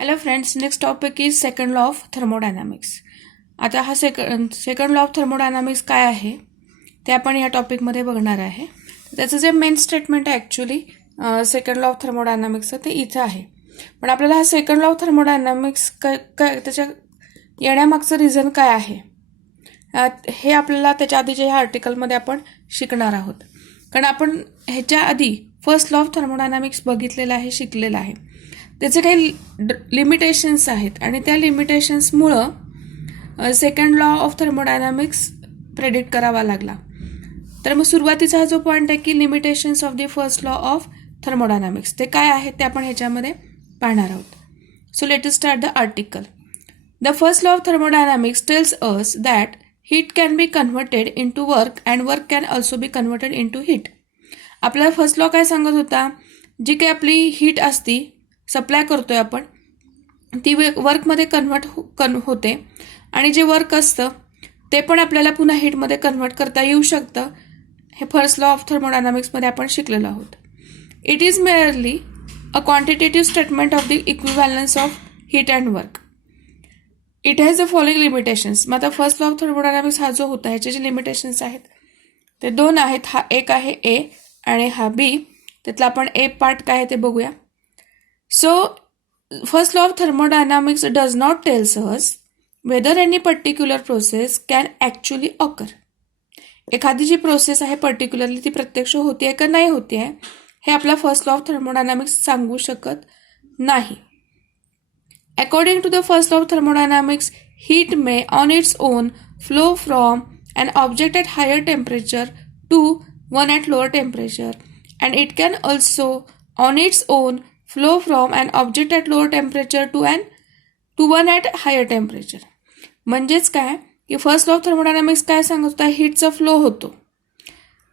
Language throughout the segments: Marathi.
Hello friends, next topic is second law of thermodynamics. आता हा सेकंड लॉ ऑफ थर्मोडायनामिक्स काय आहे ते आपण या टॉपिकमध्ये बघणार आहे. त्याचं जे मेन स्टेटमेंट आहे ॲक्च्युली सेकंड लॉ ऑफ थर्मोडायनामिक्सचं ते इथं आहे. पण आपल्याला हा सेकंड लॉ ऑफ थर्मोडायनामिक्स काय त्याच्या येण्यामागचं रिझन काय आहे हे आपल्याला त्याच्या आधीच्या ह्या आर्टिकलमध्ये आपण शिकणार आहोत. कारण आपण ह्याच्या आधी फर्स्ट लॉ ऑफ थर्मोडायनामिक्स बघितलेलं आहे, शिकलेलं आहे. त्याचे काही लिमिटेशन्स आहेत आणि त्या लिमिटेशन्समुळं second law of thermodynamics predict करावा लागला. तर मग सुरुवातीचा हा जो पॉईंट आहे की limitations of the first law of thermodynamics ते काय आहेत ते आपण ह्याच्यामध्ये पाहणार आहोत. So let us start the article. The first law of thermodynamics tells us that heat can be converted into work and work can also be converted into heat. आपला फर्स्ट लॉ काय सांगत होता, जी काही आपली हीट असती सप्लाय करतोय आपण ती वर्कमध्ये कन्व्हर्ट होते आणि जे वर्क असतं ते पण आपल्याला पुन्हा हीटमध्ये कन्व्हर्ट करता येऊ शकतं. हे फर्स्ट लॉ ऑफ थर्मोडायनामिक्समध्ये आपण शिकलेलो आहोत. It is merely a quantitative statement of the equivalence of heat and work. It has the following limitations. मग आता फर्स्ट लॉ ऑफ थर्मोडायनामिक्स हा जो होता ह्याचे जे लिमिटेशन्स आहेत ते दोन आहेत. हा एक आहे ए आणि हा बी. त्यातला आपण ए पार्ट काय आहे ते बघूया. So, first law of thermodynamics does not tell us whether any particular process can actually occur. एखादी जी प्रोसेस आहे पर्टिक्युलरली ती प्रत्यक्ष होतीये का नाही होतीये हे आपला फर्स्ट लॉ ऑफ थर्मोडायनामिक्स सांगू शकत नाही. According to the first law of thermodynamics, heat may on its own flow from an object at higher temperature to one at lower temperature, and it can also on its own flow from an object at lower temperature to one at higher temperature. म्हणजेच काय की फर्स्ट लॉ ऑफ थर्मोडायनामिक्स काय सांगत होता, हीटचा फ्लो होतो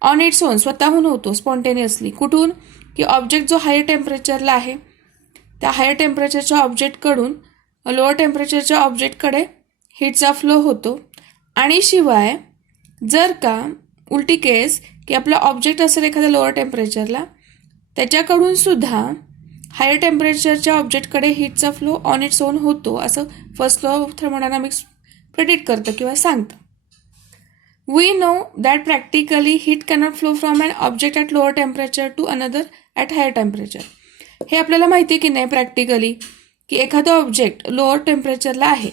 ऑन इट्स ओन, स्वतःहून होतो स्पॉन्टेनियसली. कुठून की ऑब्जेक्ट जो हायर टेम्परेचरला आहे त्या हायर टेम्परेचरच्या ऑब्जेक्टकडून लोअर टेम्परेचरच्या ऑब्जेक्टकडे हीटचा फ्लो होतो. आणि शिवाय जर का उलटी केस की आपला ऑब्जेक्ट असेल एखाद्या लोअर टेम्परेचरला त्याच्याकडून सुद्धा हायर टेम्परेचरच्या ऑब्जेक्टकडे हीटचा फ्लो ऑन इट्स ओन होतो असं first law of thermodynamics predict करतं किंवा सांगतं. We know that practically heat cannot flow from an object at lower temperature to another at higher temperature. हे आपल्याला माहिती आहे की नाही प्रॅक्टिकली की एखादा ऑब्जेक्ट लोअर टेम्परेचरला आहे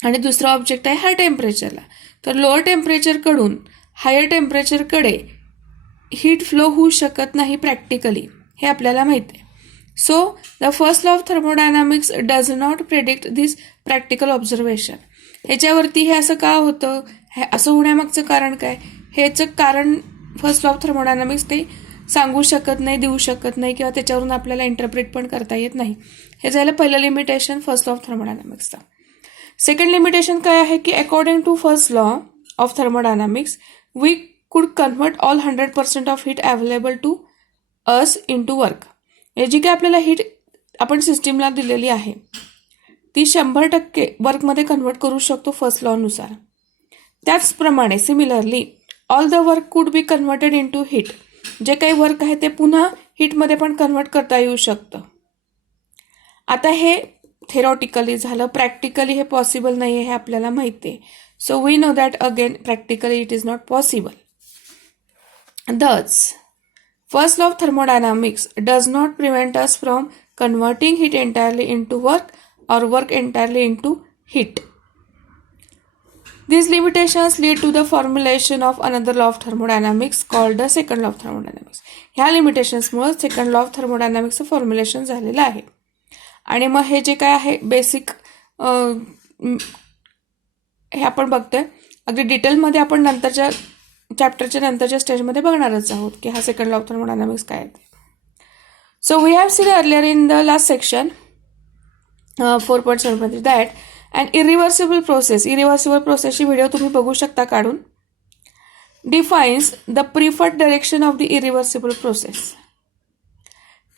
आणि दुसरा ऑब्जेक्ट आहे हाय टेम्परेचरला, तर लोअर टेम्परेचरकडून हायर टेम्परेचरकडे हीट फ्लो होऊ शकत नाही प्रॅक्टिकली, हे आपल्याला माहिती आहे. So, the first law of thermodynamics does not predict this practical observation. ह्याच्यावरती हे असं का होतं, हे असं होण्यामागचं कारण काय, ह्याचं कारण फर्स्ट लॉ ऑफ थर्मोडायनामिक्स ते सांगू शकत नाही, देऊ शकत नाही किंवा त्याच्यावरून आपल्याला इंटरप्रेट पण करता येत नाही. हे झालं पहिलं लिमिटेशन फर्स्ट लॉ ऑफ थर्मोडायनामिक्सचं. सेकंड लिमिटेशन काय आहे की according to first law of thermodynamics we could convert all 100% of heat available to us into work. हे जी काय आपल्याला हीट आपण सिस्टीमला दिलेली आहे ती 100% वर्कमध्ये कन्व्हर्ट करू शकतो फर्स्ट लॉनुसार. त्याचप्रमाणे similarly all the work could be converted into heat. जे काही वर्क आहे ते पुन्हा हीटमध्ये पण कन्व्हर्ट करता येऊ शकतं. आता हे थेरॉटिकली झालं, प्रॅक्टिकली हे पॉसिबल नाही आहे हे आपल्याला माहिती आहे. So we know that again practically it is not possible. Thus, first law of thermodynamics does not prevent us from converting heat entirely into work or work entirely into heat. These limitations lead to the formulation of another law of thermodynamics called the second law of thermodynamics. ह्या लिमिटेशन्समुळे सेकंड लॉ ऑफ थर्मोडायनामिक्सचं फॉर्म्युलेशन झालेलं आहे. आणि मग हे जे काय आहे बेसिक हे आपण बघतोय अगदी डिटेलमध्ये आपण नंतरच्या चॅप्टरच्या नंतरच्या स्टेजमध्ये बघणारच आहोत की हा सेकंड लॉ ऑफ थर्मोडायनामिक्स काय आहे. So we have seen earlier in the last section 4.7 that and irreversible प्रोसेसची व्हिडिओ तुम्ही बघू शकता काढून. Defines the preferred direction of the irreversible process.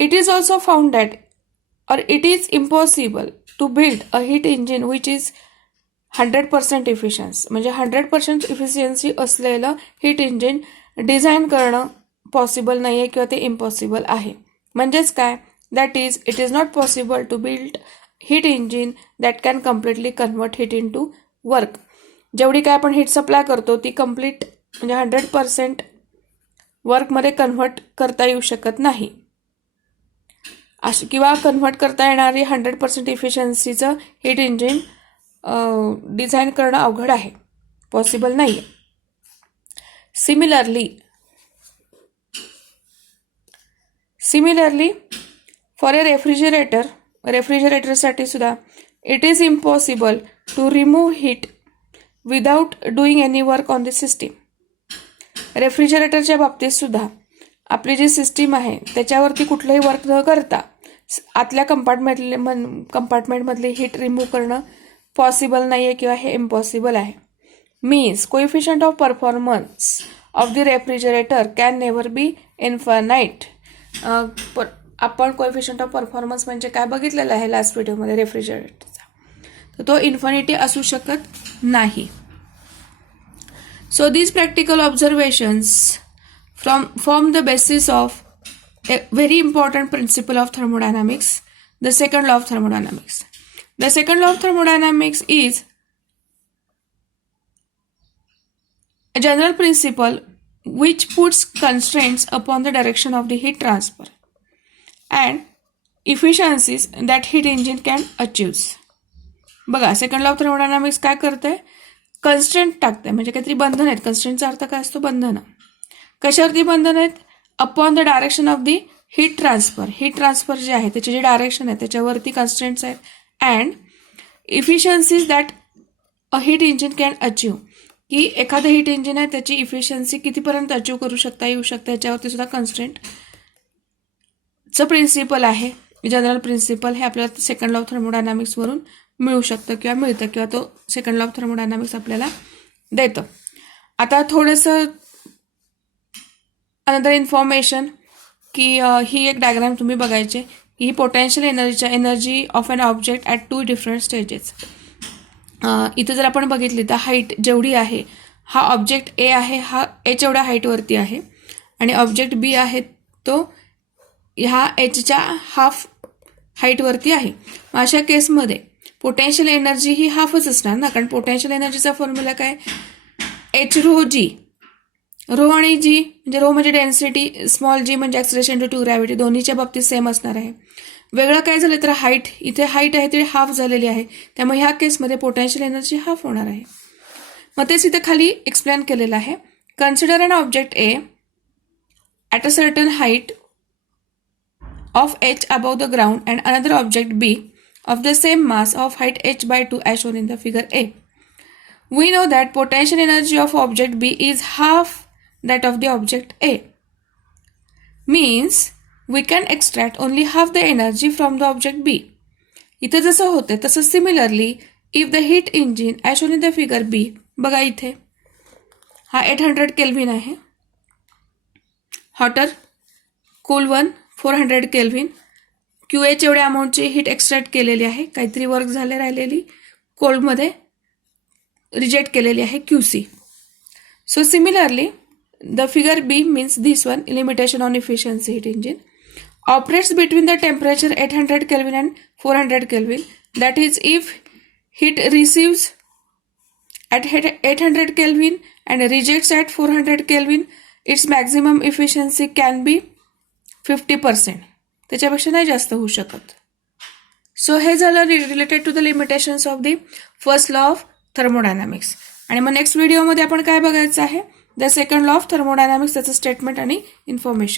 It is also found that or it is impossible to build a heat engine which is 100% efficient. म्हणजे 100% इफिशियन्सी असलेलं हीट इंजिन डिझाईन करणं पॉसिबल नाही आहे किंवा ते इम्पॉसिबल आहे. म्हणजेच काय, That is, it is not possible to build heat engine that can completely convert heat into work. जेवढी काय आपण हीट सप्लाय करतो ती कंप्लीट म्हणजे 100% वर्कमध्ये कन्व्हर्ट करता येऊ शकत नाही, किंवा कन्व्हर्ट करता येणारी 100% इफिशियन्सीचं हीट इंजिन डिझाईन करणं अवघड आहे, पॉसिबल नाही आहे. सिमिलरली फॉर ए रेफ्रिजरेटरसाठी सुद्धा it is impossible to remove heat without doing any work on the system. रेफ्रिजरेटरच्या बाबतीत सुद्धा आपली जी सिस्टीम आहे त्याच्यावरती कुठलंही वर्क न करता आतल्या कंपार्टमेंटमधली हीट रिमूव्ह करणं पॉसिबल नाही आहे किंवा हे इम्पॉसिबल आहे. Means coefficient of performance of the refrigerator can never B infinite. आपण कोएफिशियंट ऑफ परफॉर्मन्स म्हणजे काय बघितलेलं आहे लास्ट व्हिडिओमध्ये रेफ्रिजरेटरचा, तर तो इन्फिनिटी असू शकत नाही. So these practical observations form the basis of a very important principle of thermodynamics, the second law of thermodynamics. The second law of thermodynamics is a general principle which puts constraints upon the direction of the heat transfer and efficiencies that heat engine can achieve. बघा, सेकंड लॉ ऑफ थर्मोडायनामिक्स काय करते, कन्स्ट्रेंट टाकते, म्हणजे काहीतरी बंधन आहेत. कन्स्ट्रेंटचा अर्थ काय असतो, बंधन. कशावरती बंधन आहेत, upon the direction of the heat transfer. Heat transfer जे आहे त्याची जी डायरेक्शन आहे त्याच्यावरती कन्स्ट्रेंट्स आहेत. And efficiencies that a heat engine can achieve, की एखादं हीट इंजिन आहे त्याची इफिशियन्सी कितीपर्यंत अचीव करू शकता येऊ शकता याच्यावरती सुद्धा कन्स्ट्रेंटचं प्रिन्सिपल आहे. जनरल प्रिन्सिपल हे आपल्याला सेकंड लॉ ऑफ थर्मोडायनामिक्सवरून मिळू शकतं किंवा मिळतं, किंवा तो सेकंड लॉ ऑफ थर्मोडायनामिक्स आपल्याला देतं. आता थोडंसं अनदर इन्फॉर्मेशन, की ही एक डायग्राम तुम्ही बघायचे की ही potential energy of an object at 2 different stages. इथं जर आपण बघितली तर हाईट जेवढी आहे, हा ऑब्जेक्ट ए आहे, हा एच एवढ्या हाईटवरती आहे, आणि ऑब्जेक्ट बी आहे तो ह्या एचच्या हाफ हाईटवरती आहे. अशा केसमध्ये पोटेन्शियल एनर्जी ही हाफच असणार ना, कारण पोटेन्शियल एनर्जीचा फॉर्म्युला काय, एच रो जी. रो आणि जी म्हणजे रो म्हणजे डेन्सिटी, स्मॉल जी म्हणजे ॲक्सलरेशन ड्यू टू ग्रॅव्हिटी, दोन्हीच्या बाबतीत सेम असणार आहे. वेगळं काय झालं तर हाईट, इथे हाईट आहे ती हाफ झालेली आहे, त्यामुळे ह्या केसमध्ये पोटेन्शियल एनर्जी हाफ होणार आहे. मग तेच इथे खाली एक्सप्लेन केलेलं आहे. Consider an object A at a certain height of H above the ground and another object B of the same mass of height h/2 as shown in the figure A. We know that potential energy of object B is half that of the object A. Means we can extract only half the energy from the object B. इथे जसं होते तसं similarly if the heat engine as shown in the figure B, बघा इथे हा 800 केल्विन आहे, hotter cool one 400 kelvin, QH एवढ्या अमाऊंटची हीट एक्स्ट्रॅक्ट केलेली आहे, काहीतरी वर्क झाले राहिलेली कोल्डमध्ये रिजेक्ट केलेली आहे QC. So similarly the figure B means this one, limitation on efficiency heat engine operates between the temperature 800 kelvin and 400 kelvin. That is if heat receives at 800 kelvin and rejects at 400 kelvin, its maximum efficiency can be 50%. त्याच्यापेक्षा नाही जास्त होऊ शकत. सो हे झालं related to the limitations of the first law of thermodynamics. आणि मग नेक्स्ट व्हिडिओमध्ये आपण काय बघायचं आहे, the second law of thermodynamics, त्याचं स्टेटमेंट आणि इन्फॉर्मेशन.